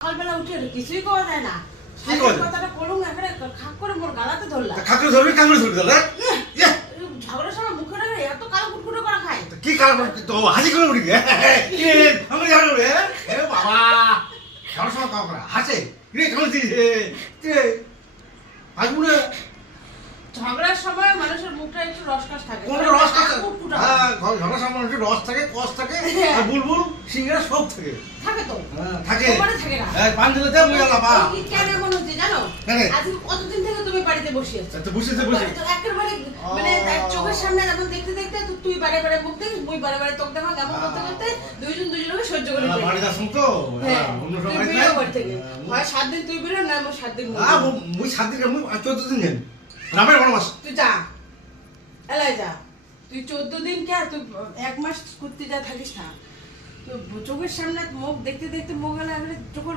সকালবেলা উঠে কিছুই করা যায় না। কি করে? কথাটা বলুন এখানে খাক করে মোর গালাতে ধরলা। খাকরে ধরবি কামড়ে ধরবি তাহলে? ঝগড়ার সময় মুখে না এত কালো কুটকুটো করা খায়। কি কারণ তো হাসি করে উঠি গে? কি রে কামড়ে যাবে রে? এ বাবা ঝগড়ার সময় কাম করা হাসে রে কামড়ে দিছে রে আগুনে ঝগড়ার সময় মানুষের মুখটা একটু রসকস থাকে। কোন রস থাকে? কুটকুটো হ্যাঁ ঝগড়ার সময় একটু রস থাকে কস থাকে আর বুলবুল সিংড়া সব থাকে থাকে তো। হ্যাঁ থাকে ওখানে থাকে না। এই পান দিলে দে মুয়া লাপা এই কেন এমন হচ্ছে জানো? কেন? আজকে কতদিন থেকে তুমি বাড়িতে বসে আছো? তো বসে বসে তো একেবারে মানে তার চোখের সামনে যখন দেখতে দেখতে তো তুই বারে বারে মুখ দেখিস মুই বারে বারে তোকে দেখা কেমন করতে করতে দুজনকে সহ্য করে ফেলি। বাড়ি যাস তো হ্যাঁ অন্য তুই সময় বেরো বাড়ি থেকে। হয় 7 দিন তুই বেরো না আমার 7 দিন মুই আ বেরো। মুই 7 দিন মুই 14 দিন যাই রামের বনবাস তুই যা এলাই যা তুই 14 দিন কে তুই 1 মাস করতে যা থাকিস না তো চোখের সামনে মুখ দেখতে দেখতে মুখ গেলে চোখের